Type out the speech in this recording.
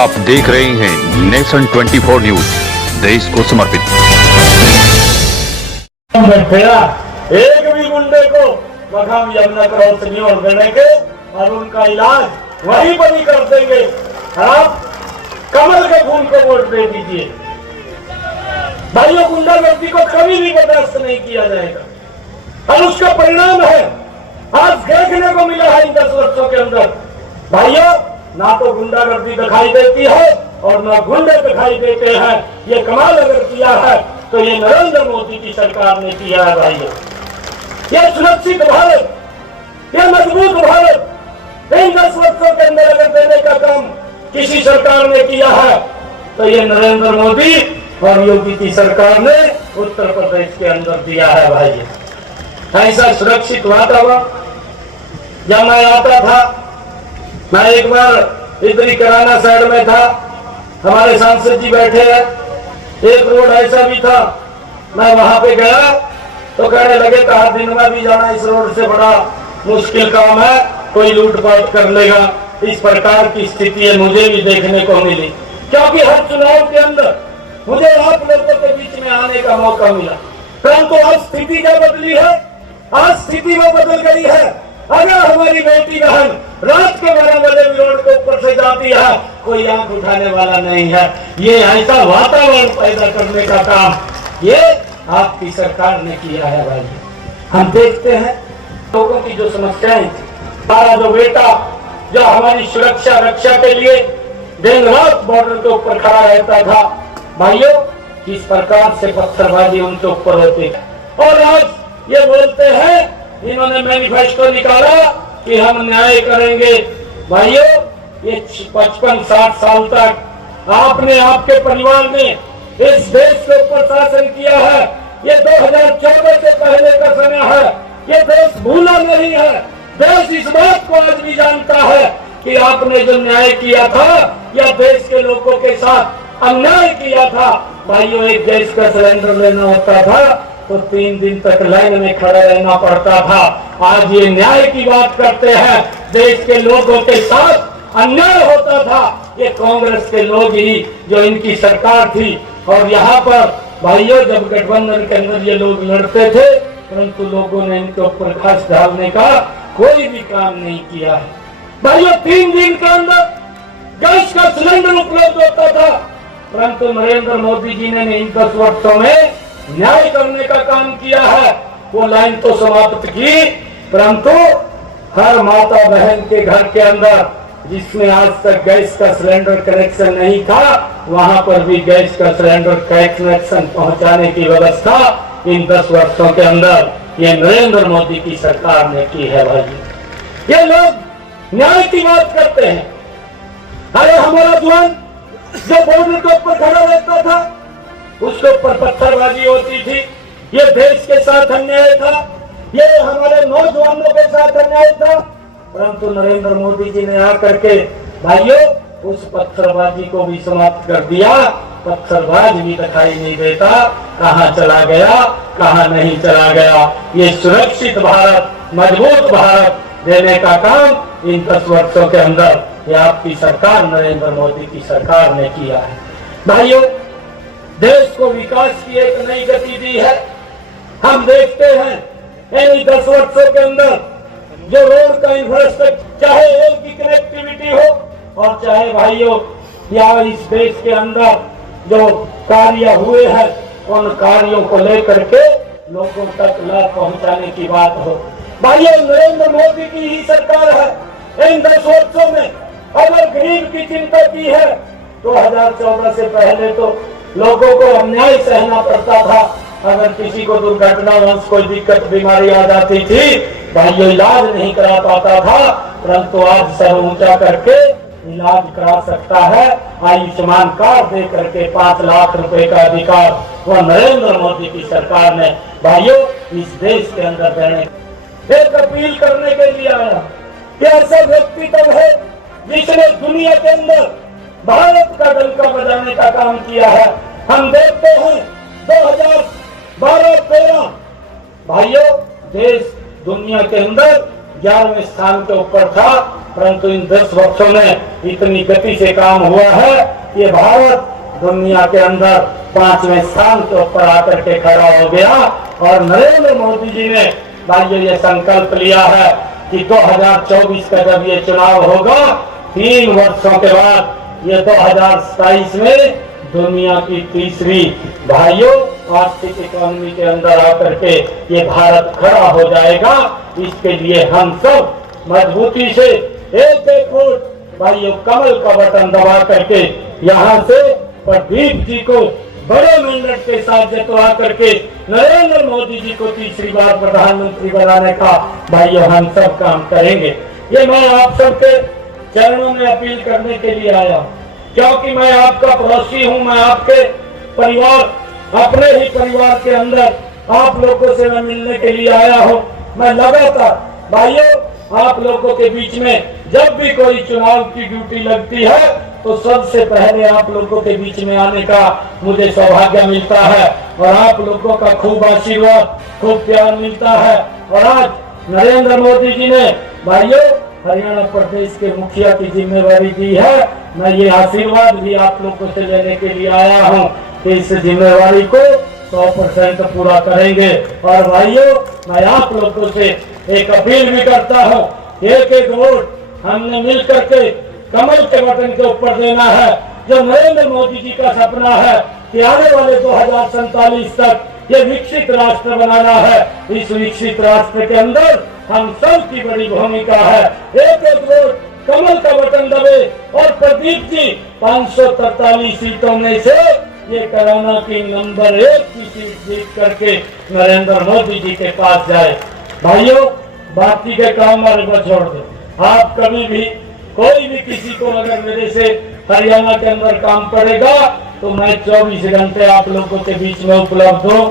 आप देख रहे हैं नेशन 24 न्यूज, देश को समर्पित। एक भी गुंडे को मकाम यमुना क्रॉस नहीं और देने के और उनका इलाज वहीं पर ही कर देंगे। आप कमल के फूल को वोट दे दीजिए। भाइयों, गुंडागर्दी को कभी भी बर्दाश्त नहीं किया जाएगा और उसका परिणाम है आज देखने को मिला है इन 10 वर्षों के अंदर। भाइयों, ना तो गुंडागर्दी दिखाई देती है और ना गुंडे दिखाई देते हैं। ये कमाल अगर किया है तो ये नरेंद्र मोदी की सरकार ने किया है। भाइयों, ये सुरक्षित भारत, ये मजबूत भारत इन 10 वर्षों के अंदर अगर देने का काम किसी सरकार ने किया है तो ये नरेंद्र मोदी और योगी की सरकार ने उत्तर प्रदेश के अंदर दिया है। भाई, ऐसा सुरक्षित वातावरण जब मैं आता था, मैं एक बार इधरी कराना साइड में था, हमारे सांसद जी बैठे हैं, एक रोड ऐसा भी था, मैं वहां पे गया तो कहने लगे कहा दिन में भी जाना इस रोड से बड़ा मुश्किल काम है, कोई लूटपाट कर लेगा। इस प्रकार की स्थिति मुझे भी देखने को मिली, क्योंकि हर चुनाव के अंदर मुझे आप लोगों के बीच में आने का मौका मिला। परंतु आज स्थिति क्या बदली है? आज स्थिति वो बदल गई है। अगर हमारी बेटी बहन रात के 12 बजे रोड के ऊपर से जाती है, कोई आंख उठाने वाला नहीं है। ये ऐसा वातावरण पैदा करने का काम ये आपकी सरकार ने किया है। भाई, हम देखते हैं लोगों की जो समस्याएं, हमारा जो बेटा जो हमारी सुरक्षा रक्षा के लिए दिन रात बॉर्डर के ऊपर खड़ा रहता था, भाइयों किस प्रकार से पत्थरबाजी उनके ऊपर होती है। और आज ये बोलते हैं, इन्होंने मैनिफेस्टो निकाला कि हम न्याय करेंगे। भाइयों, ये 55-60 साल तक आपने, आपके परिवार ने इस देश के ऊपर शासन किया है। ये 2014 से पहले का समय है। ये देश भूला नहीं है। देश इस बात को आज भी जानता है कि आपने जो न्याय किया था या देश के लोगों के साथ अन्याय किया था। भाइयों, एक गैस का सिलेंडर लेना होता था तो 3 दिन तक लाइन में खड़ा रहना पड़ता था। आज ये न्याय की बात करते हैं। देश के लोगों के साथ अन्याय होता था, ये कांग्रेस के लोग ही जो इनकी सरकार थी। और यहाँ पर भाइयों, जब गठबंधन के अंदर ये लोग लड़ते थे, परंतु लोगों ने इनके ऊपर खर्च डालने का कोई भी काम नहीं किया है। भाइयों, 3 दिन के अंदर गैस का सिलेंडर उपलब्ध होता था, परंतु नरेंद्र मोदी जी ने इन 10 वर्षों में न्याय करने का काम किया है। वो लाइन तो समाप्त की, परंतु हर माता बहन के घर के अंदर जिसमें आज तक गैस का सिलेंडर कनेक्शन नहीं था, वहां पर भी गैस का सिलेंडर कनेक्शन पहुंचाने की व्यवस्था इन 10 वर्षों के अंदर ये नरेंद्र मोदी की सरकार ने की है। भाई, ये लोग न्याय की बात करते हैं। अरे हमारा जवान जो बॉर्डर के ऊपर खड़ा रहता था, उसके ऊपर पत्थरबाजी होती थी। ये देश के साथ अन्याय था, ये हमारे नौजवानों के साथ अन्याय था। परंतु नरेंद्र मोदी जी ने आकर के भाइयों उस पत्थरबाजी को भी समाप्त कर दिया। पत्थरबाज भी दिखाई नहीं देता, कहाँ चला गया, कहाँ नहीं चला गया। ये सुरक्षित भारत, मजबूत भारत देने का काम इन 10 वर्षों के अंदर ये आपकी सरकार, नरेंद्र मोदी की सरकार ने किया है। भाइयों, देश को विकास की एक नई गति दी है। हम देखते हैं इन 10 वर्षों के अंदर जो रोड का इंफ्रास्ट्रक्चर, चाहे रेल की कनेक्टिविटी हो और चाहे भाइयों या इस देश के अंदर जो कार्य हुए हैं, उन कार्यों को लेकर के लोगों तक लाभ पहुंचाने की बात हो। भाइयों, नरेंद्र मोदी की ही सरकार है। इन 10 वर्षों में अगर गरीब की चिंता की है, 2014 से पहले तो लोगों को अन्याय सहना पड़ता था। अगर किसी को दुर्घटना वंश कोई दिक्कत बीमारी आ जाती थी, भाइयों इलाज नहीं करा पाता था, परंतु आज सर ऊंचा करके इलाज करा सकता है। आयुष्मान कार्ड दे करके 5 लाख रुपए का अधिकार वो नरेंद्र मोदी की सरकार ने भाइयों इस देश के अंदर देने एक अपील करने के लिए आया। ऐसा व्यक्ति तब है जिसने दुनिया के अंदर भारत का डंका बजाने का काम किया है। हम देखते हैं 2012-13 भाइयों देश दुनिया के अंदर 11वें स्थान के ऊपर था। परंतु इन 10 वर्षों में इतनी गति से काम हुआ है, ये भारत दुनिया के अंदर 5वें स्थान के ऊपर आकर के खड़ा हो गया। और नरेंद्र मोदी जी ने भाइयों ये संकल्प लिया है कि 2024 का जब ये चुनाव होगा, 3 वर्षों के बाद ये 2027 में दुनिया की तीसरी भाइयों आर्थिक इकोनॉमी के अंदर आकर के ये भारत खड़ा हो जाएगा। इसके लिए हम सब मजबूती से एक वोट भाइयों कमल का बटन दबा करके यहाँ से प्रदीप जी को बड़े मेहनत के साथ जितवा करके नरेंद्र मोदी जी को तीसरी बार प्रधानमंत्री बनाने का भाइयों हम सब काम करेंगे। ये मैं आप सबके चरणों में अपील करने के लिए आया हूँ, क्योंकि मैं आपका पड़ोसी हूँ। मैं आपके परिवार, अपने ही परिवार के अंदर आप लोगों से मैं मिलने के लिए आया हूँ। मैं लगातार भाइयों आप लोगों के बीच में जब भी कोई चुनाव की ड्यूटी लगती है तो सबसे पहले आप लोगों के बीच में आने का मुझे सौभाग्य मिलता है और आप लोगों का खूब आशीर्वाद, खूब प्यार मिलता है। और आज नरेंद्र मोदी जी ने भाइयों हरियाणा प्रदेश के मुखिया की जिम्मेवारी दी है। मैं ये आशीर्वाद भी आप लोगों से लेने के लिए आया हूँ कि इस जिम्मेवारी को 100% पूरा करेंगे। और भाइयों मैं आप लोगों से एक अपील भी करता हूँ, एक वोट हमने मिल करके कमल के बटन के ऊपर देना है। जो नरेंद्र मोदी जी का सपना है कि आने वाले 2047 तक ये विकसित राष्ट्र बनाना है, इस विकसित राष्ट्र के अंदर हम सब की बड़ी भूमिका है। एक वोट कमल का बटन दबे और प्रदीप जी 543 सीटों में से ये कोरोना की नंबर 1 की सीट जीत करके नरेंद्र मोदी जी के पास जाए। भाइयों बाकी के काम वाले को छोड़ दो, आप कभी भी कोई भी किसी को अगर मेरे से हरियाणा के अंदर काम करेगा तो मैं 24 घंटे आप लोगों के बीच में उपलब्ध हूँ।